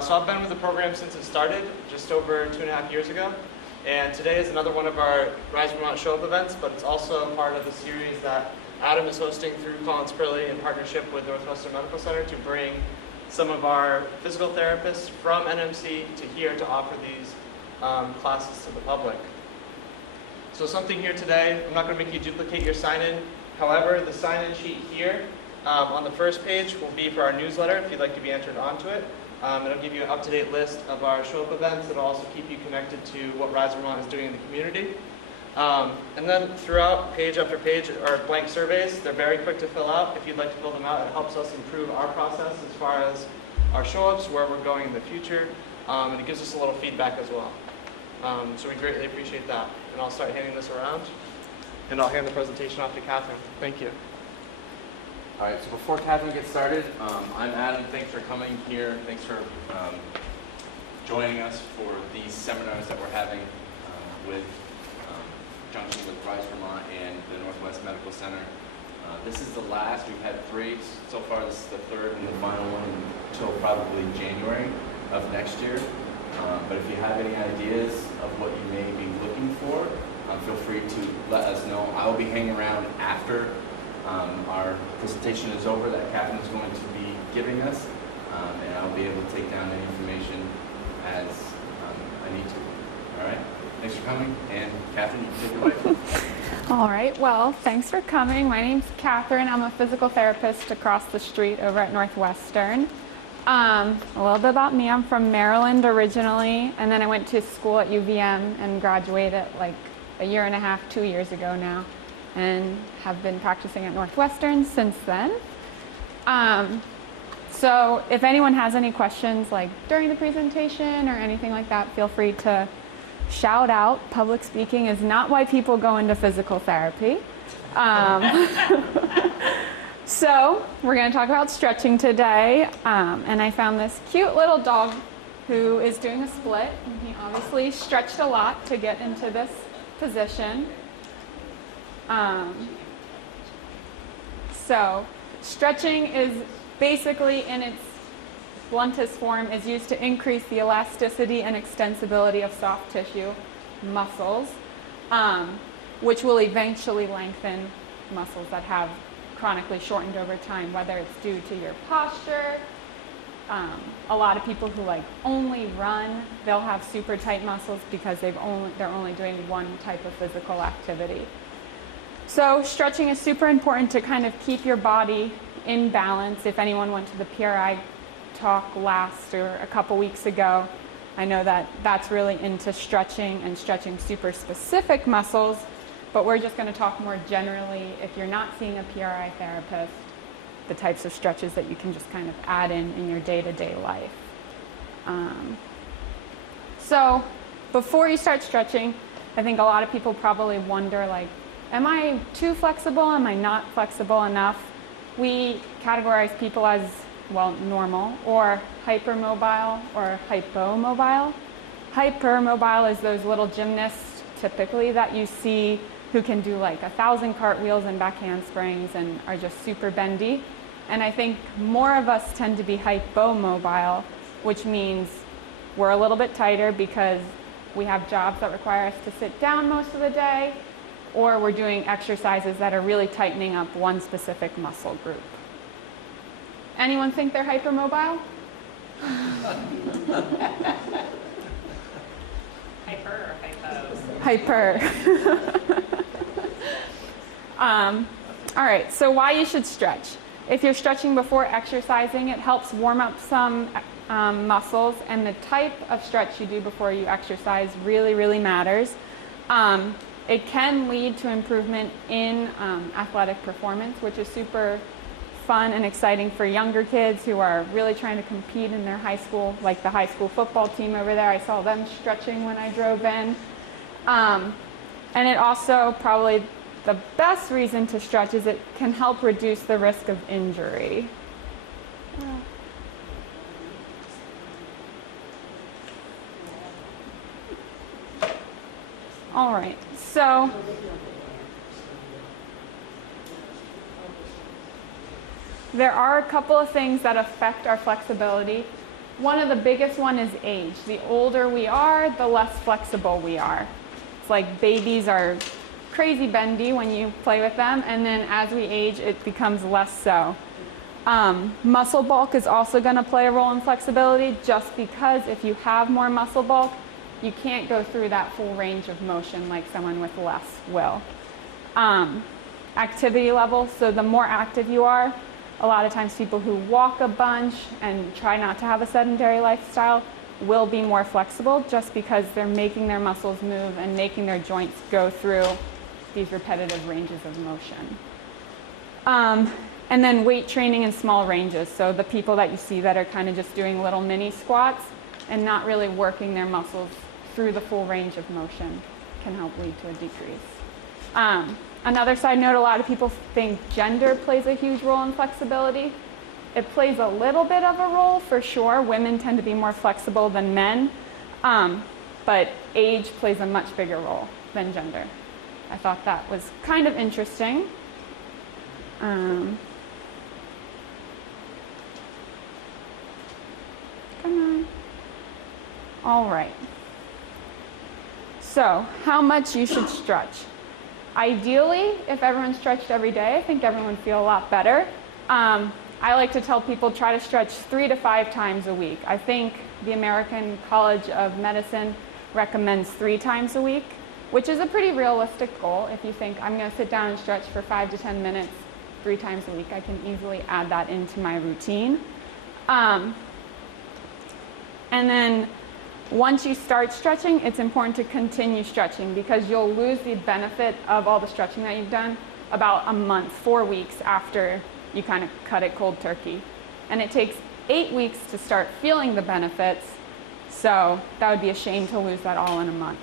So I've been with the program since it started, just over 2.5 years ago. And today is another one of our Rise Vermont Show Up events, but it's also part of the series that Adam is hosting through Collins Perley in partnership with Northwestern Medical Center to bring some of our physical therapists from NMC to here to offer these classes to the public. So something here today, I'm not going to make you duplicate your sign-in. However, the sign-in sheet here on the first page will be for our newsletter if you'd like to be entered onto it. It'll give you an up-to-date list of our show-up events. It'll also keep you connected to what Rise Vermont is doing in the community. And then throughout, page after page, are blank surveys. They're very quick to fill out. If you'd like to fill them out, it helps us improve our process as far as our show-ups, where we're going in the future, and it gives us a little feedback as well. So we greatly appreciate that. And I'll start handing this around, and I'll hand the presentation off to Catherine. Thank you. All right, so before Catherine gets started, I'm Adam. Thanks for coming here. Thanks for joining us for these seminars that we're having with conjunction with Rise Vermont and the Northwest Medical Center. This is the last. We've had 3 so far. This is the 3rd and the final one until probably January of next year. But if you have any ideas of what you may be looking for, feel free to let us know. I will be hanging around after our presentation is over that Catherine is going to be giving us, and I'll be able to take down any information as I need to. All right? Thanks for coming, and Catherine, you can take it away. All right, well, thanks for coming. My name's Catherine. I'm a physical therapist across the street over at Northwestern. A little bit about me. I'm from Maryland originally, and then I went to school at UVM and graduated like 1.5 years, 2 years ago now, and have been practicing at Northwestern since then. So if anyone has any questions like during the presentation or anything like that, feel free to shout out. Public speaking is not why people go into physical therapy. So we're going to talk about stretching today, and I found this cute little dog who is doing a split. And he obviously stretched a lot to get into this position. So stretching is basically, in its bluntest form, is used to increase the elasticity and extensibility of soft tissue muscles, which will eventually lengthen muscles that have chronically shortened over time, whether it's due to your posture. A lot of people who only run, they'll have super tight muscles because they're only doing one type of physical activity. So stretching is super important to kind of keep your body in balance. If anyone went to the PRI talk last or a couple weeks ago, I know that that's really into stretching and stretching super specific muscles, but we're just going to talk more generally, if you're not seeing a PRI therapist, the types of stretches that you can just kind of add in your day-to-day life. So before you start stretching, I think a lot of people probably wonder, am I too flexible? Am I not flexible enough? We categorize people as, well, normal, or hypermobile, or hypomobile. Hypermobile is those little gymnasts, typically, that you see who can do 1,000 cartwheels and back handsprings and are just super bendy. And I think more of us tend to be hypomobile, which means we're a little bit tighter because we have jobs that require us to sit down most of the day, or we're doing exercises that are really tightening up one specific muscle group. Anyone think they're hypermobile? Hyper or hypo? Hyper. All right, so why you should stretch. If you're stretching before exercising, it helps warm up some muscles, and the type of stretch you do before you exercise really, really matters. It can lead to improvement in athletic performance, which is super fun and exciting for younger kids who are really trying to compete in their high school, like the high school football team over there. I saw them stretching when I drove in. And it also, probably the best reason to stretch is it can help reduce the risk of injury. All right, so there are a couple of things that affect our flexibility. one of the biggest one is age. The older we are, the less flexible we are. It's like babies are crazy bendy when you play with them, and then as we age, it becomes less so. Muscle bulk is also going to play a role in flexibility, just because if you have more muscle bulk, you can't go through that full range of motion like someone with less will. Activity level, so the more active you are, a lot of times people who walk a bunch and try not to have a sedentary lifestyle will be more flexible, just because they're making their muscles move and making their joints go through these repetitive ranges of motion. And then weight training in small ranges. So the people that you see that are kind of just doing little mini squats and not really working their muscles through the full range of motion can help lead to a decrease. Another side note, a lot of people think gender plays a huge role in flexibility. It plays a little bit of a role for sure. Women tend to be more flexible than men, but age plays a much bigger role than gender. I thought that was kind of interesting. Come on. All right. So, how much you should stretch. Ideally, if everyone stretched every day, I think everyone would feel a lot better. I like to tell people try to stretch 3 to 5 times a week. I think the American College of Medicine recommends 3 times a week, which is a pretty realistic goal. If you think I'm going to sit down and stretch for 5 to 10 minutes 3 times a week, I can easily add that into my routine. And then once you start stretching, it's important to continue stretching, because you'll lose the benefit of all the stretching that you've done about a month, 4 weeks after you kind of cut it cold turkey. And it takes 8 weeks to start feeling the benefits, so that would be a shame to lose that all in a month.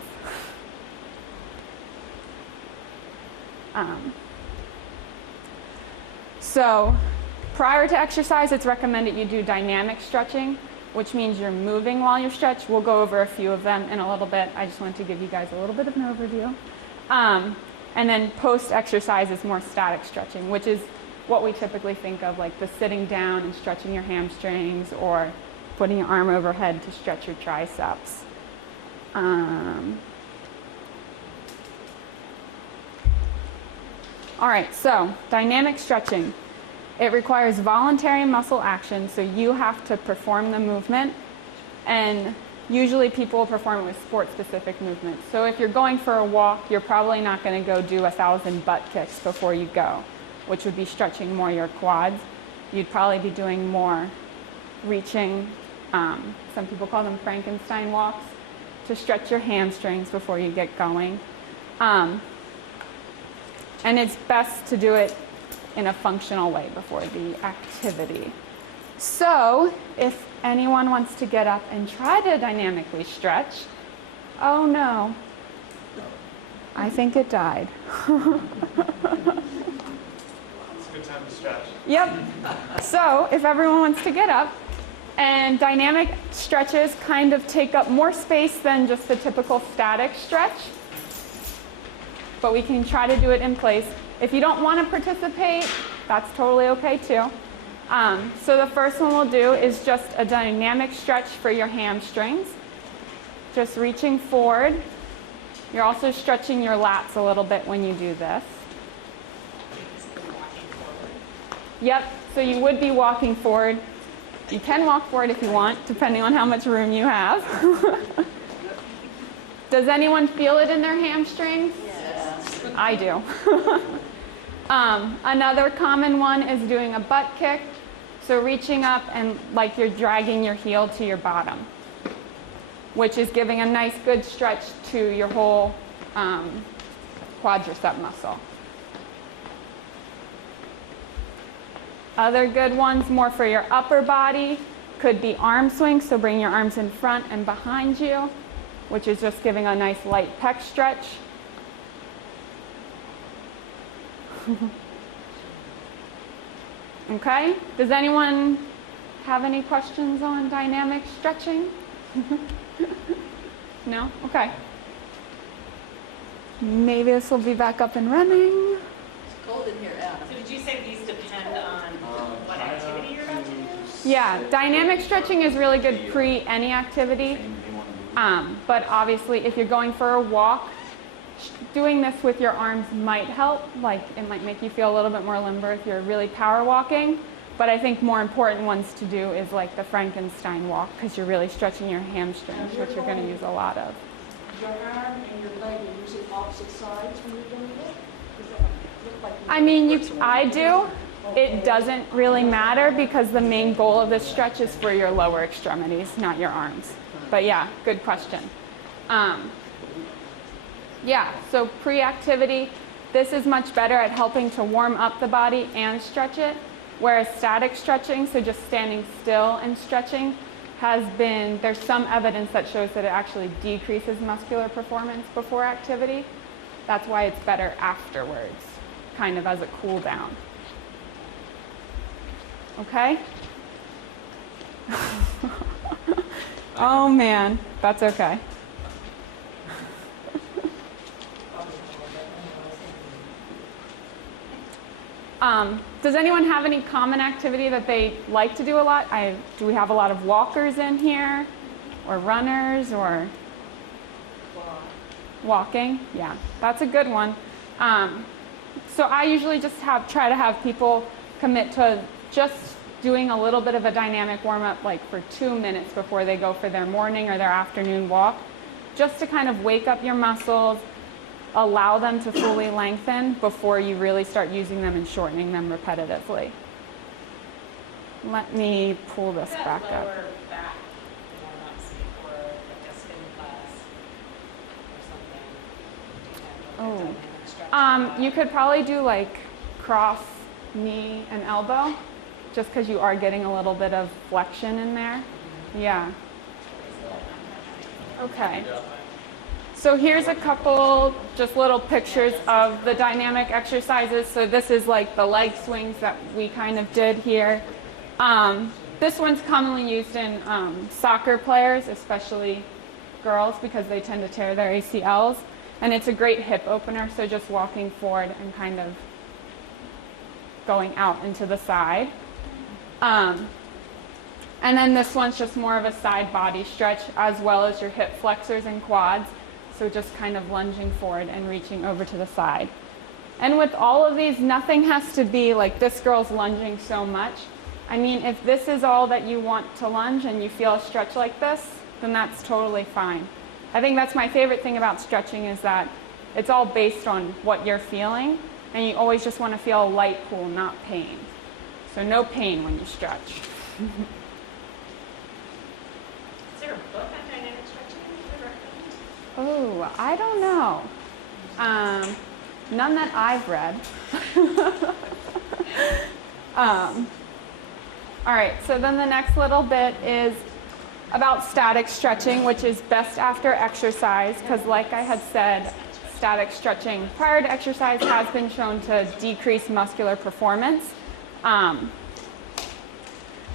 So prior to exercise, it's recommended you do dynamic stretching, which means you're moving while you stretch. We'll go over a few of them in a little bit. I just wanted to give you guys a little bit of an overview. And then post-exercise is more static stretching, which is what we typically think of, like the sitting down and stretching your hamstrings, or putting your arm overhead to stretch your triceps. All right, so dynamic stretching. It requires voluntary muscle action, so you have to perform the movement, and usually people will perform it with sport-specific movements. So if you're going for a walk, you're probably not going to go do 1,000 butt kicks before you go, which would be stretching more your quads. You'd probably be doing more reaching, some people call them Frankenstein walks, to stretch your hamstrings before you get going. And it's best to do it in a functional way before the activity. So if anyone wants to get up and try to dynamically stretch, oh no, I think it died. It's a good time to stretch. Yep. So if everyone wants to get up, and dynamic stretches kind of take up more space than just the typical static stretch, but we can try to do it in place. If you don't want to participate, that's totally okay too. So the first one we'll do is just a dynamic stretch for your hamstrings. Just reaching forward. You're also stretching your lats a little bit when you do this. Yep, so you would be walking forward. You can walk forward if you want, depending on how much room you have. Does anyone feel it in their hamstrings? Yes. I do. Another common one is doing a butt kick. So reaching up and like you're dragging your heel to your bottom, which is giving a nice good stretch to your whole quadricep muscle. Other good ones, more for your upper body, could be arm swings. So bring your arms in front and behind you, which is just giving a nice light pec stretch. Okay, does anyone have any questions on dynamic stretching? No? Okay. Maybe this will be back up and running. It's cold in here, Adam. So did you say these depend on what activity you're about to do? Yeah, dynamic stretching is really good pre any activity. But obviously, if you're going for a walk, doing this with your arms might help. Like, it might make you feel a little bit more limber if you're really power walking. But I think more important ones to do is like the Frankenstein walk, because you're really stretching your hamstrings, which you're going to use a lot of. Your arm and your leg are using opposite sides when you're doing it? Does that look like I mean, I do. It doesn't really matter because the main goal of this stretch is for your lower extremities, not your arms. But yeah, good question. Yeah, so pre-activity, this is much better at helping to warm up the body and stretch it, whereas static stretching, so just standing still and stretching, there's some evidence that shows that it actually decreases muscular performance before activity. That's why it's better afterwards, kind of as a cool down. Okay? Oh man, that's okay. Does anyone have any common activity that they like to do a lot? Do we have a lot of walkers in here? Or runners? Or walking? Yeah, that's a good one. So I usually just try to have people commit to just doing a little bit of a dynamic warm-up like for 2 minutes before they go for their morning or their afternoon walk, just to kind of wake up your muscles, allow them to fully lengthen before you really start using them and shortening them repetitively. Let me pull this back up. Lower back warm-ups for like a spin class or something. Do you have, like, a dynamic stretch for that? You could probably do like cross knee and elbow, just because you are getting a little bit of flexion in there. Yeah. Okay. So here's a couple just little pictures of the dynamic exercises. So this is like the leg swings that we kind of did here. This one's commonly used in soccer players, especially girls, because they tend to tear their ACLs. And it's a great hip opener, so just walking forward and kind of going out into the side. And then this one's just more of a side body stretch, as well as your hip flexors and quads. So just kind of lunging forward and reaching over to the side. And with all of these, nothing has to be like this girl's lunging so much. I mean, if this is all that you want to lunge and you feel a stretch like this, then that's totally fine. I think that's my favorite thing about stretching, is that it's all based on what you're feeling, and you always just want to feel a light pull, not pain. So no pain when you stretch. Is there a book on dynamic stretching you would recommend? Oh, I don't know. None that I've read. All right, so then the next little bit is about static stretching, which is best after exercise, because like I had said, static stretching prior to exercise has been shown to decrease muscular performance.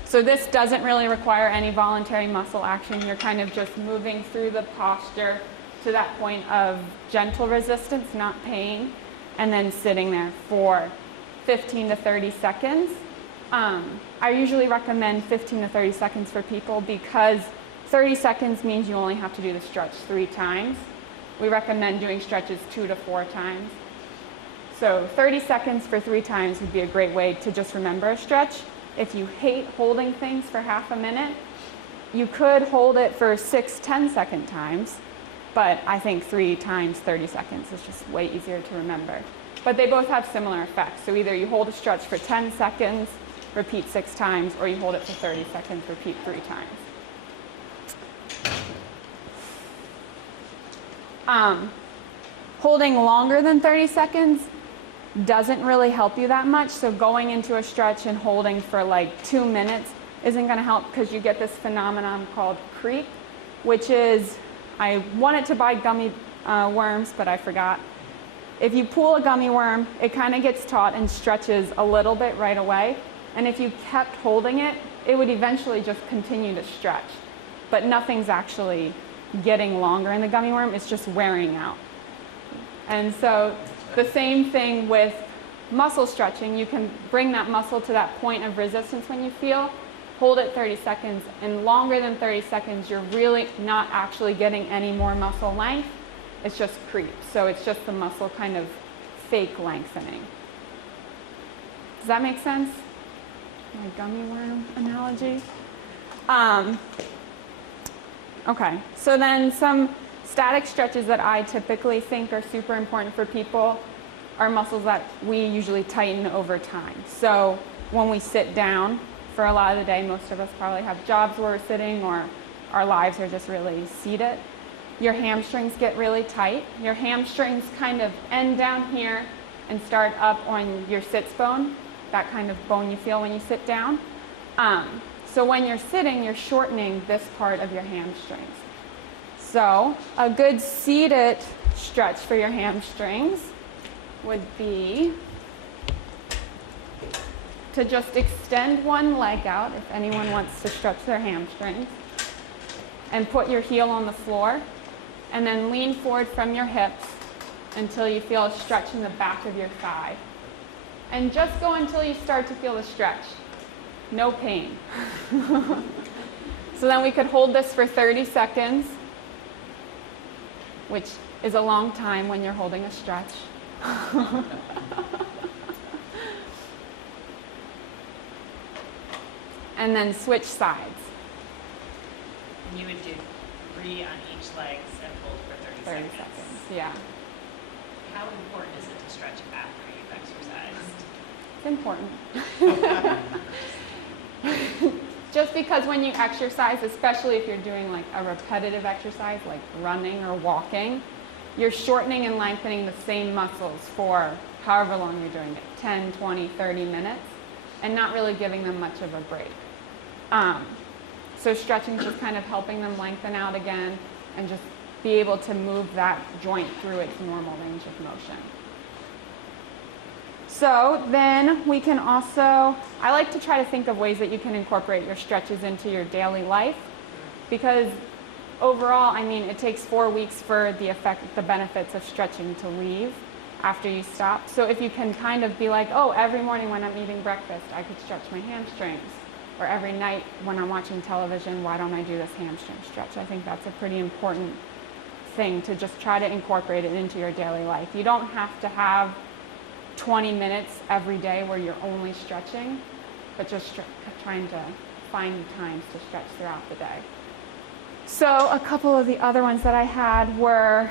So this doesn't really require any voluntary muscle action. You're kind of just moving through the posture to that point of gentle resistance, not pain, and then sitting there for 15 to 30 seconds. I usually recommend 15 to 30 seconds for people because 30 seconds means you only have to do the stretch 3 times. We recommend doing stretches 2 to 4 times. So 30 seconds for 3 times would be a great way to just remember a stretch. If you hate holding things for half a minute, you could hold it for 6 10-second times, but I think 3 times 30 seconds is just way easier to remember. But they both have similar effects. So either you hold a stretch for 10 seconds, repeat 6 times, or you hold it for 30 seconds, repeat 3 times. Holding longer than 30 seconds doesn't really help you that much. So going into a stretch and holding for like 2 minutes isn't going to help, because you get this phenomenon called creep, which is, I wanted to buy gummy worms, but I forgot. If you pull a gummy worm, it kind of gets taut and stretches a little bit right away. And if you kept holding it, it would eventually just continue to stretch. But nothing's actually getting longer in the gummy worm, it's just wearing out. And so the same thing with muscle stretching. You can bring that muscle to that point of resistance when you feel, hold it 30 seconds, and longer than 30 seconds, you're really not actually getting any more muscle length. It's just creep. So it's just the muscle kind of fake lengthening. Does that make sense? My gummy worm analogy. Okay, so then some static stretches that I typically think are super important for people are muscles that we usually tighten over time. So when we sit down for a lot of the day, most of us probably have jobs where we're sitting, or our lives are just really seated. Your hamstrings get really tight. Your hamstrings kind of end down here and start up on your sits bone, that kind of bone you feel when you sit down. So when you're sitting, you're shortening this part of your hamstrings. So a good seated stretch for your hamstrings would be to just extend one leg out, if anyone wants to stretch their hamstrings, and put your heel on the floor, and then lean forward from your hips until you feel a stretch in the back of your thigh. And just go until you start to feel the stretch. No pain. So then we could hold this for 30 seconds, which is a long time when you're holding a stretch. And then switch sides. And you would do 3 on each leg and hold for 30 seconds, yeah. How important is it to stretch after you've exercised? It's important. Just because when you exercise, especially if you're doing like a repetitive exercise like running or walking, you're shortening and lengthening the same muscles for however long you're doing it, 10, 20, 30 minutes, and not really giving them much of a break. So stretching is just kind of helping them lengthen out again and just be able to move that joint through its normal range of motion. So then we can also, I like to try to think of ways that you can incorporate your stretches into your daily life, because overall, I mean, it takes 4 weeks for the benefits of stretching to leave after you stop. So if you can kind of be like, oh, every morning when I'm eating breakfast, I could stretch my hamstrings. Or every night when I'm watching television, why don't I do this hamstring stretch? I think that's a pretty important thing to just try to incorporate it into your daily life. You don't have to have 20 minutes every day where you're only stretching, but just trying to find times to stretch throughout the day. So a couple of the other ones that I had were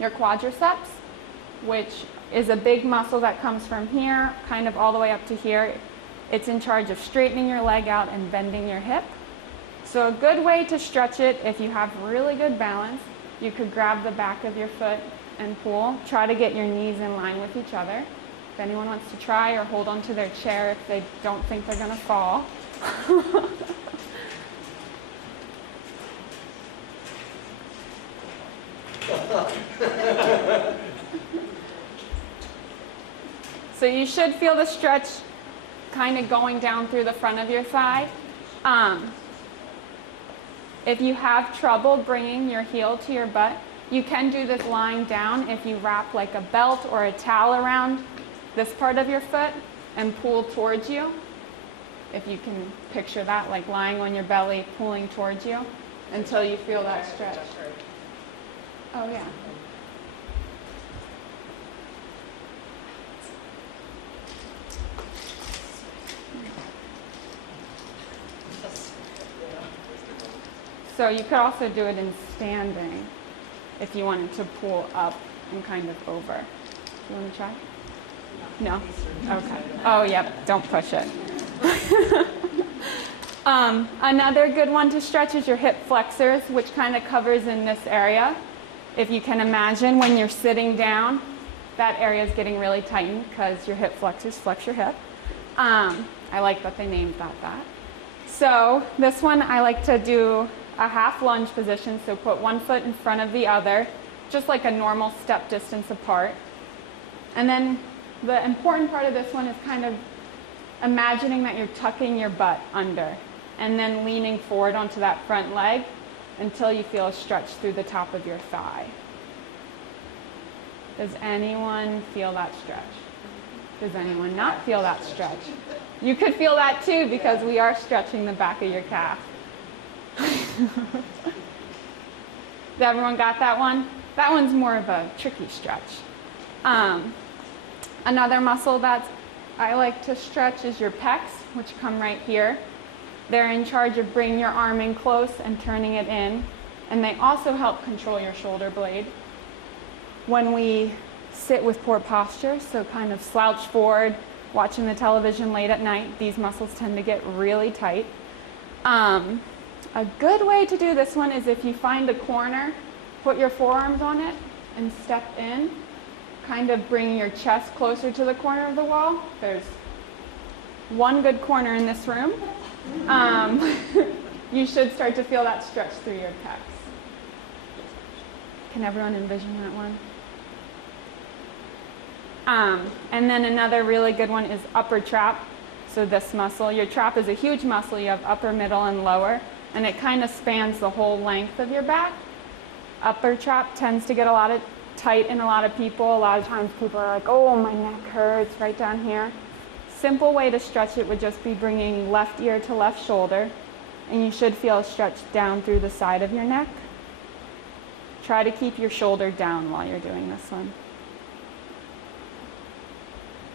your quadriceps, which is a big muscle that comes from here, kind of all the way up to here. It's in charge of straightening your leg out and bending your hip. So a good way to stretch it, if you have really good balance, you could grab the back of your foot and pull. Try to get your knees in line with each other. If anyone wants to try, or hold onto their chair if they don't think they're going to fall. So you should feel the stretch kind of going down through the front of your thigh. If you have trouble bringing your heel to your butt, you can do this lying down if you wrap like a belt or a towel around this part of your foot and pull towards you. If you can picture that, like lying on your belly, pulling towards you until you feel that stretch. Oh, yeah. So you could also do it in standing if you wanted to pull up and kind of over. You want to try? No? Okay. Oh, yep. Don't push it. Another good one to stretch is your hip flexors, which kind of covers in this area. If you can imagine when you're sitting down, that area is getting really tightened because your hip flexors flex your hip. I like that they named that. So this one I like to do a half lunge position, so put one foot in front of the other, just like a normal step distance apart. And then the important part of this one is kind of imagining that you're tucking your butt under and then leaning forward onto that front leg until you feel a stretch through the top of your thigh. Does anyone feel that stretch? Does anyone not feel that stretch? You could feel that too because we are stretching the back of your calf. Everyone got that one? That one's more of a tricky stretch. Another muscle that I like to stretch is your pecs, which come right here. They're in charge of bringing your arm in close and turning it in, and they also help control your shoulder blade. When we sit with poor posture, so kind of slouch forward, watching the television late at night, these muscles tend to get really tight. A good way to do this one is if you find a corner, put your forearms on it and step in, kind of bring your chest closer to the corner of the wall. There's one good corner in this room. You should start to feel that stretch through your pecs. Can everyone envision that one? And then another really good one is upper trap. So this muscle, your trap is a huge muscle. You have upper, middle, and lower, and it kind of spans the whole length of your back. Upper trap tends to get a lot of tight in a lot of people. A lot of times people are like, oh, my neck hurts right down here. Simple way to stretch it would just be bringing left ear to left shoulder, and you should feel a stretch down through the side of your neck. Try to keep your shoulder down while you're doing this one.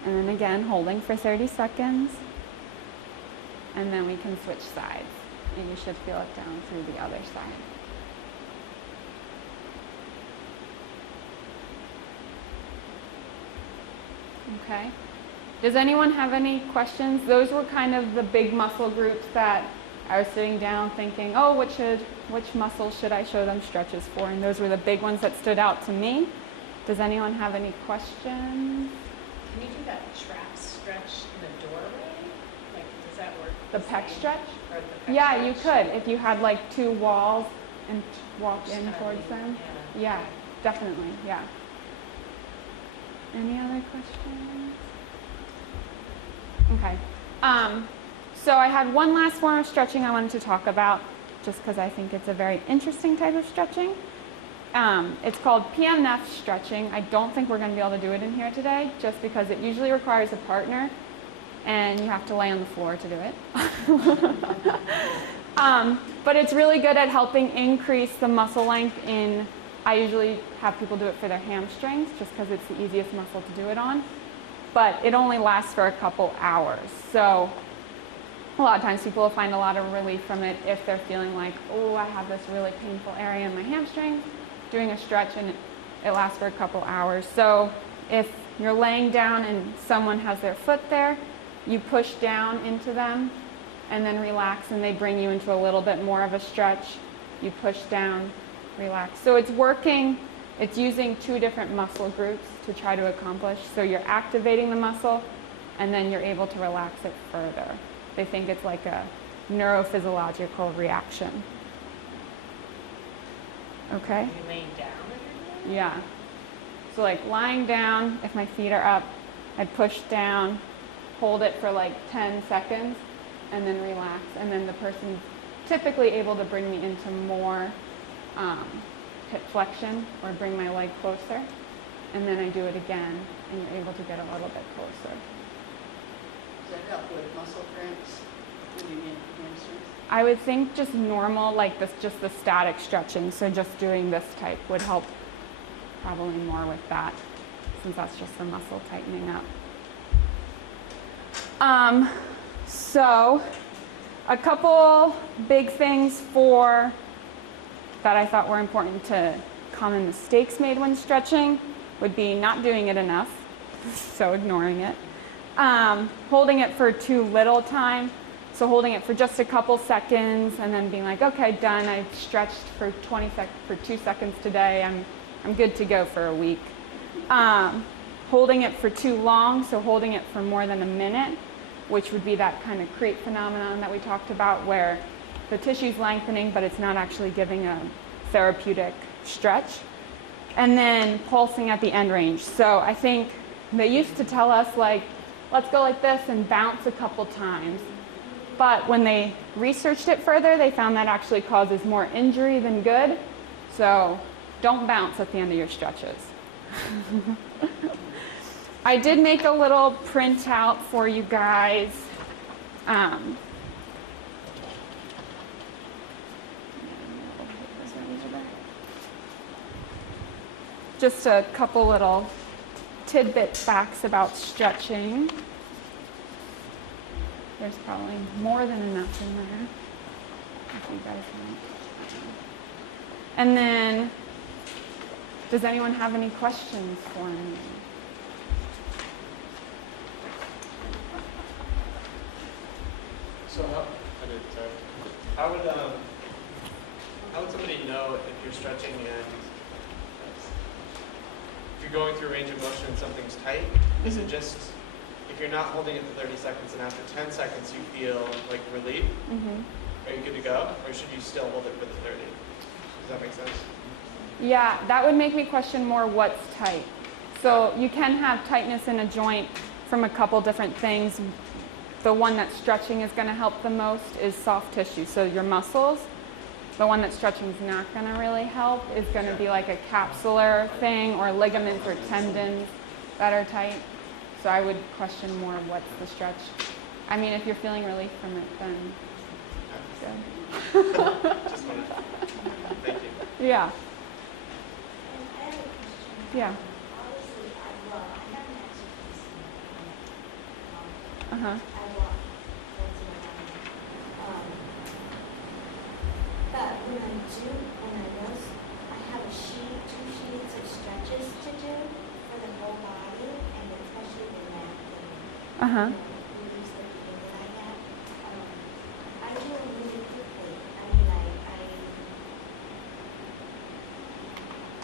And then again, holding for 30 seconds. And then we can switch sides. And you should feel it down through the other side. Okay. Does anyone have any questions? Those were kind of the big muscle groups that I was sitting down thinking, oh, which muscle should I show them stretches for? And those were the big ones that stood out to me. Does anyone have any questions? Can you do that trap stretch in the doorway? Like, does that work? The pec same? stretch? Or the pec Yeah, stretch? you could. If you had like two walls and walked Just in kinda towards lean, them. yeah. Yeah, definitely, yeah. Any other questions? Okay. So I had one last form of stretching I wanted to talk about, just because I think it's a very interesting type of stretching. It's called PMF stretching. I don't think we're going to be able to do it in here today, just because it usually requires a partner, and you have to lay on the floor to do it. But it's really good at helping increase the muscle length in, I usually have people do it for their hamstrings, just because it's the easiest muscle to do it on. But it only lasts for a couple hours. So a lot of times people will find a lot of relief from it if they're feeling like, oh, I have this really painful area in my hamstring. Doing a stretch and it lasts for a couple hours. So if you're laying down and someone has their foot there, you push down into them and then relax, and they bring you into a little bit more of a stretch. You push down, relax. So it's working, it's using two different muscle groups to try to accomplish. So you're activating the muscle and then you're able to relax it further. They think it's like a neurophysiological reaction. Okay? Are you laying down when you're doing it? Yeah. So like lying down, if my feet are up, I'd push down, hold it for like 10 seconds, and then relax. And then the person's typically able to bring me into more hip flexion or bring my leg closer. And then I do it again, and you're able to get a little bit closer. Does that help with muscle cramps when you get hamstrings? I would think just normal, like this, just the static stretching. So just doing this type would help probably more with that, since that's just the muscle tightening up. So a couple big things that I thought were important to common mistakes made when stretching would be not doing it enough, so ignoring it. Holding it for too little time. So holding it for just a couple seconds and then being like, okay, done. I stretched for 2 seconds today. I'm good to go for a week. Holding it for too long, so holding it for more than a minute, which would be that kind of creep phenomenon that we talked about, where the tissue's lengthening, but it's not actually giving a therapeutic stretch. And then pulsing at the end range. So I think they used to tell us, like, let's go like this and bounce a couple times. But when they researched it further, they found that actually causes more injury than good. So don't bounce at the end of your stretches. I did make a little printout for you guys. Um, just a couple little tidbit facts about stretching. There's probably more than enough in there. If you guys want. And then, does anyone have any questions for me? So how would somebody know if you're stretching and if you're going through range of motion and something's tight? Is it just if you're not holding it for 30 seconds and after 10 seconds you feel like relief? Are you good to go, or should you still hold it for the 30? Does that make sense? Yeah, that would make me question more what's tight. So you can have tightness in a joint from a couple different things. The one that stretching is going to help the most is soft tissue, so your muscles. The one that stretching is not going to really help is going to be like a capsular thing or ligaments or tendons that are tight. So I would question more what's the stretch. I mean, if you're feeling relief from it, then good. Just wanted to. Thank you. Yeah. And I have a question. Yeah. Obviously, I haven't exercised in Uh-huh. I walk once in a while. But when I was, I have two sheets of stretches to do for the whole body, and especially the neck and Uh-huh. release the pain that I have. I do it really quickly. I mean,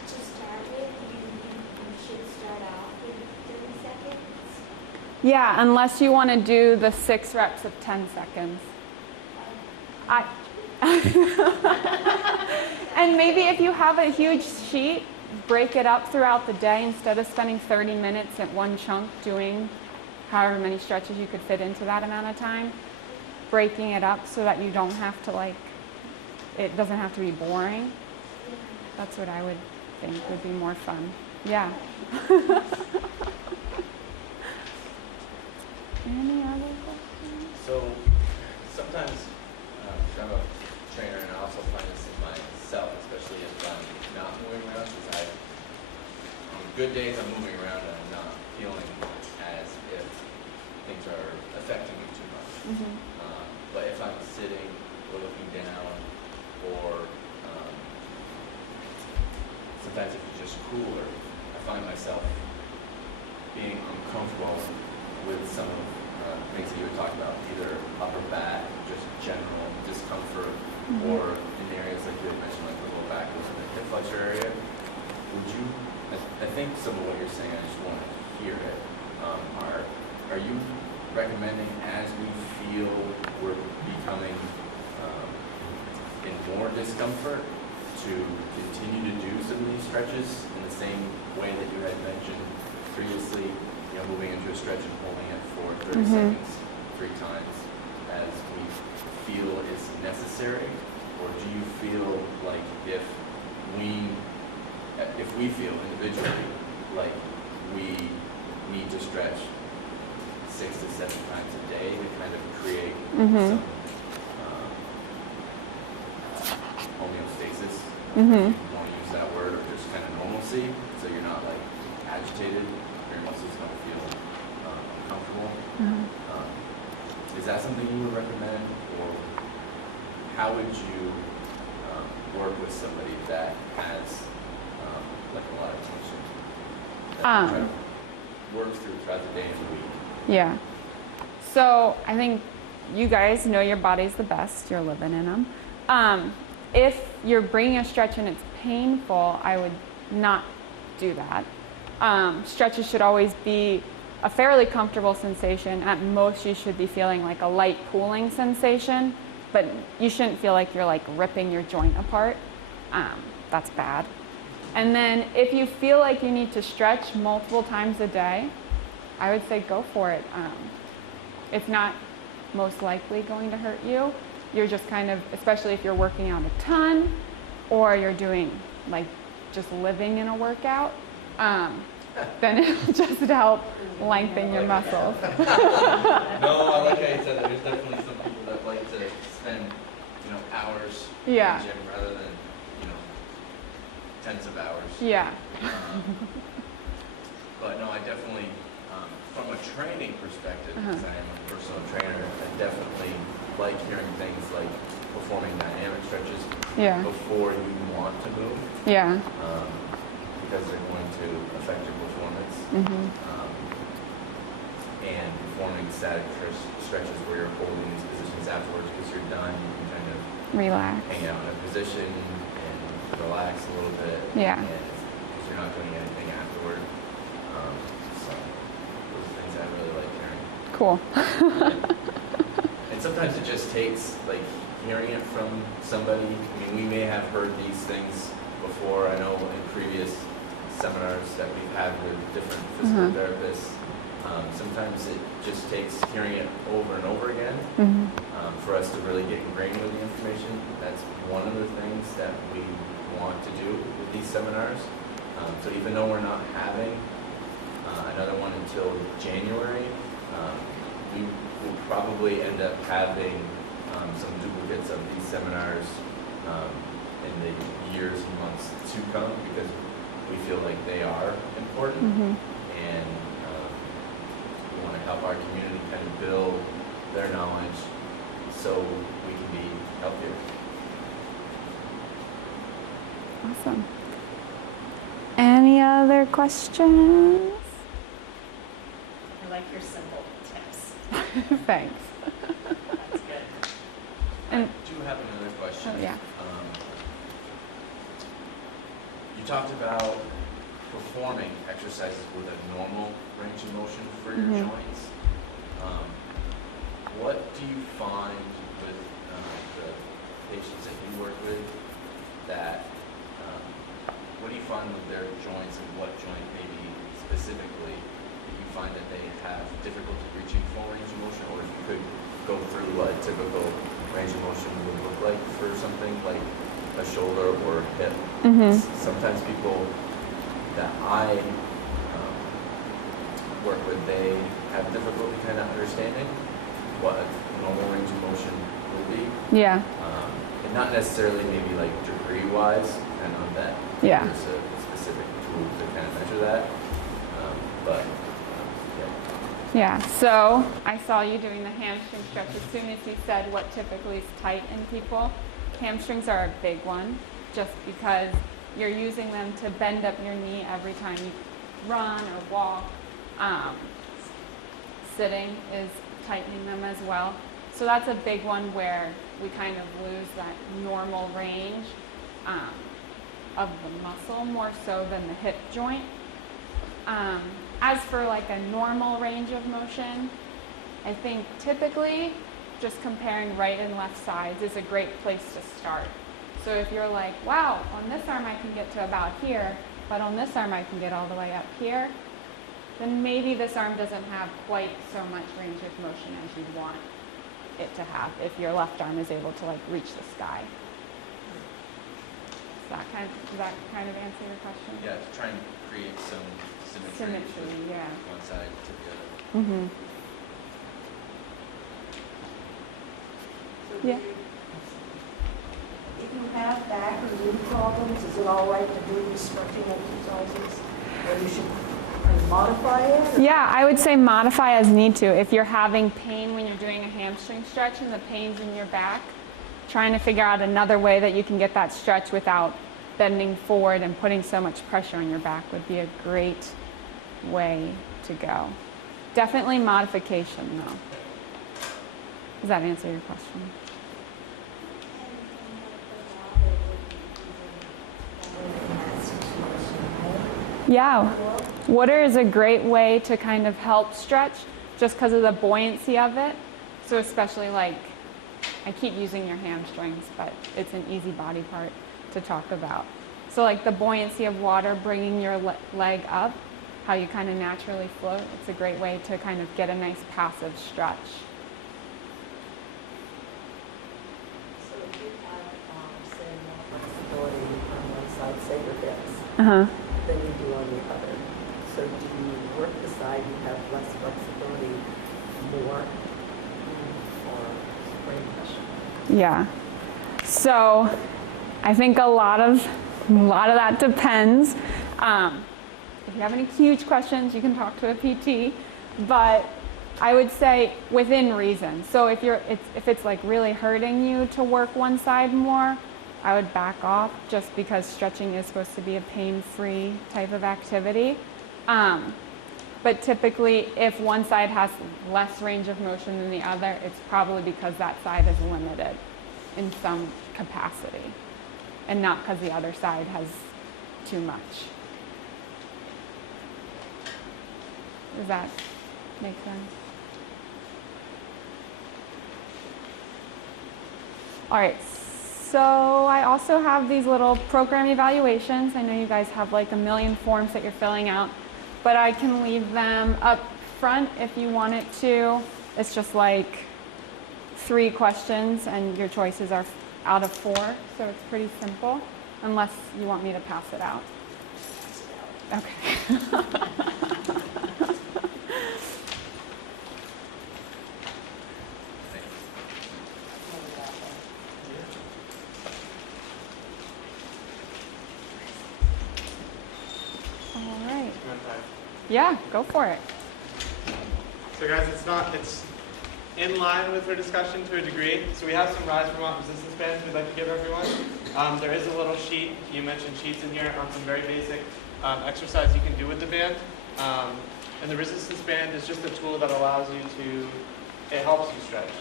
to start with, you should start off with 30 seconds. Yeah, unless you want to do the 6 reps of 10 seconds. And maybe if you have a huge sheet, break it up throughout the day instead of spending 30 minutes at one chunk doing however many stretches you could fit into that amount of time. Breaking it up so that you don't have to it doesn't have to be boring. That's what I would think would be more fun. Yeah. Any other questions? So sometimes I'm a trainer, and I also find this in myself, especially if I'm not moving around, because on good days I'm moving around and I'm not feeling as if things are affecting me too much. But if I'm sitting or looking down, or sometimes if it's just cooler, I find myself being uncomfortable with some of things that you would talk about, either upper back, just general discomfort, or in areas like you had mentioned, like the low back, or the hip flexor area. Would you? I think some of what you're saying, I just want to hear it. Are you recommending, as we feel we're becoming in more discomfort, to continue to do some of these stretches in the same way that you had mentioned previously? Moving into a stretch and holding it for 30 seconds 3 times as we feel is necessary? Or do you feel like if we feel individually like we need to stretch 6 to 7 times a day to kind of create some homeostasis, if you want to use that word, or just kind of normalcy, so you're not like agitated, your muscles don't feel uncomfortable. Is that something you would recommend, or how would you work with somebody that has like a lot of tension that you try to work through throughout the day and the week? Yeah. So I think you guys know your body's the best. You're living in them. If you're bringing a stretch and it's painful, I would not do that. Stretches should always be a fairly comfortable sensation. At most, you should be feeling like a light pooling sensation, but you shouldn't feel like you're like ripping your joint apart. That's bad. And then if you feel like you need to stretch multiple times a day, I would say go for it. It's not most likely going to hurt you. You're just kind of, especially if you're working out a ton or you're doing like just living in a workout, then it'll just help lengthen your muscles. No, I like how you said that. There's definitely some people that like to spend, hours Yeah. in the gym rather than, tens of hours. Yeah. But no, I definitely, from a training perspective, Uh-huh. because I am a personal trainer, I definitely like hearing things like performing dynamic stretches Yeah. before you want to move, Yeah. because they're going to affect your performance. Mhm. And performing static stretches where you're holding these positions afterwards because you're done, you can kind of Relax. hang out in a position and relax a little bit. Yeah. And because you're not doing anything afterward. So those are things I really like hearing. Cool. And sometimes it just takes like hearing it from somebody. I mean, we may have heard these things before. I know in previous seminars that we've had with different physical therapists. Sometimes it just takes hearing it over and over again Mhm. for us to really get ingrained with the information. That's one of the things that we want to do with these seminars. So even though we're not having another one until January, we will probably end up having some duplicates of these seminars in the years and months to come because we feel like they are important. Mhm. And we want to help our community kind of build their knowledge so we can be healthier. Awesome. Any other questions? I like your simple tips. Thanks. That's good. And I do have another question. oh, yeah. You talked about performing exercises with a normal range of motion for your Mhm. joints. What do you find with the patients that you work with that, what do you find with their joints and what joint maybe specifically that you find that they have difficulty reaching full range of motion, or if you could go through what a typical range of motion would look like for something like a shoulder or hip? Mhm. Sometimes people that I work with, they have difficulty kind of understanding what a normal range of motion will be. Yeah. And not necessarily maybe like degree-wise, and on that Yeah. there's a specific tool to kind of measure that. But yeah. Yeah, so I saw you doing the hamstring stretch as soon as you said what typically is tight in people. Hamstrings are a big one just because you're using them to bend up your knee every time you run or walk. Sitting is tightening them as well. So that's a big one where we kind of lose that normal range of the muscle more so than the hip joint. As for like a normal range of motion, I think typically just comparing right and left sides is a great place to start. So if you're like, wow, on this arm I can get to about here, but on this arm I can get all the way up here, then maybe this arm doesn't have quite so much range of motion as you'd want it to have if your left arm is able to like reach the sky. Does that kind of answer your question? Yeah, to try and create some symmetry Symmetry, with yeah. one side to the other. Mm-hmm. So Yeah. if you have back or knee problems, is it all right to do these stretching exercises? Or you should modify it? Or- Yeah, I would say modify as need to. If you're having pain when you're doing a hamstring stretch and the pain's in your back, trying to figure out another way that you can get that stretch without bending forward and putting so much pressure on your back would be a great way to go. Definitely modification though. Does that answer your question? Yeah, water is a great way to kind of help stretch just because of the buoyancy of it. So especially like, I keep using your hamstrings, but it's an easy body part to talk about. So like the buoyancy of water bringing your leg up, how you kind of naturally float, it's a great way to kind of get a nice passive stretch. So if you have, say, more flexibility on one side, say your hips, Uh-huh. than you do on the other, So do you work the side, you have less flexibility, more for spring pressure? Yeah. So I think a lot of that depends. If you have any huge questions, you can talk to a PT. But I would say within reason. So if it's like really hurting you to work one side more, I would back off, just because stretching is supposed to be a pain-free type of activity. But typically, if one side has less range of motion than the other, it's probably because that side is limited in some capacity, and not because the other side has too much. Does that make sense? All right, so I also have these little program evaluations. I know you guys have like a million forms that you're filling out, but I can leave them up front if you want it to. It's just like 3 questions and your choices are out of 4, so it's pretty simple, unless you want me to pass it out. Okay. All right. Yeah, go for it. So guys, it's in line with her discussion to a degree. So we have some Rise Vermont resistance bands we'd like to give everyone. There is a little sheet, you mentioned sheets in here on some very basic exercise you can do with the band. And the resistance band is just a tool that allows you it helps you stretch.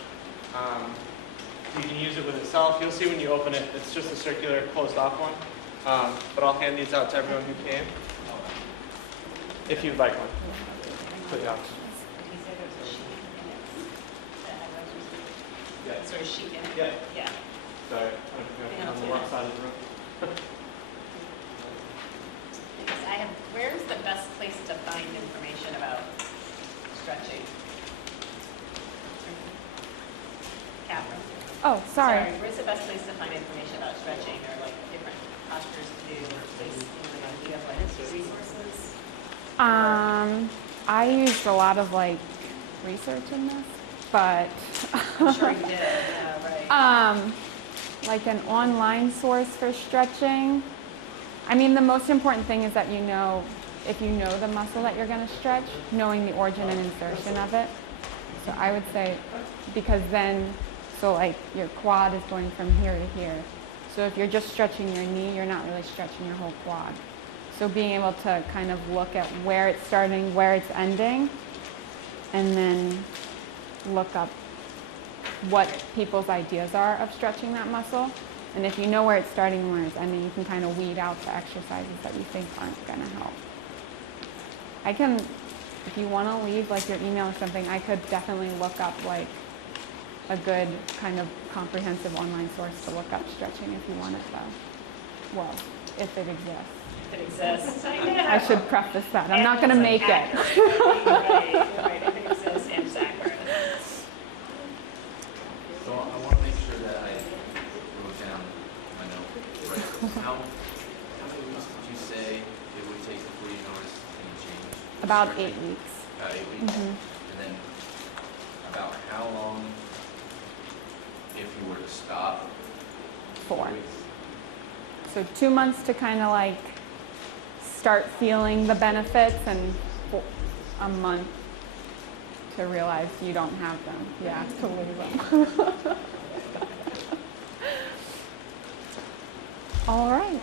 You can use it with itself. You'll see when you open it, it's just a circular closed off one. But I'll hand these out to everyone who came. If you'd like one. Put it out. Did he say there was a sheet in it that had those? Yeah. Is there a sheet in it? Yeah. Yeah. Sorry, on the left side of the room. Because where's the best place to find information about stretching? Catherine? Oh, sorry. Where's the best place to find information about stretching, or like different postures to do, or places, do you have like resources? I used a lot of like research in this, but I'm sure you did, yeah, right. like an online source for stretching. I mean, the most important thing is that if you know the muscle that you're going to stretch, knowing the origin and insertion of it. So I would say, because then, so like your quad is going from here to here. So if you're just stretching your knee, you're not really stretching your whole quad. So being able to kind of look at where it's starting, where it's ending, and then look up what people's ideas are of stretching that muscle. And if you know where it's starting and where it's ending, you can kind of weed out the exercises that you think aren't going to help. I can, if you want to leave like your email or something, I could definitely look up like a good kind of comprehensive online source to look up stretching if you want it though. Well, if it exists. If it exists. I should preface that. I'm not going to make it. Right, if it exists and it's accurate. So I want to make sure that I wrote down my note right. How many weeks did you say it would take before you notice any change? About Stretching? 8 weeks. About 8 weeks. Mhm. And then about how long if you were to stop? 4. 4 weeks. So 2 months to kind of like start feeling the benefits, and a month to realize you don't have them. Yeah, to lose them. All right.